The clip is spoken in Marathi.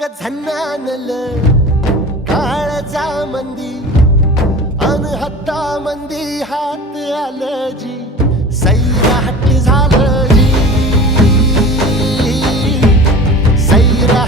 ग झन्नानल काळजा मंदी अन हत्ता मंदी हात आलं जी सैरा हट्ट झालं जी सैरा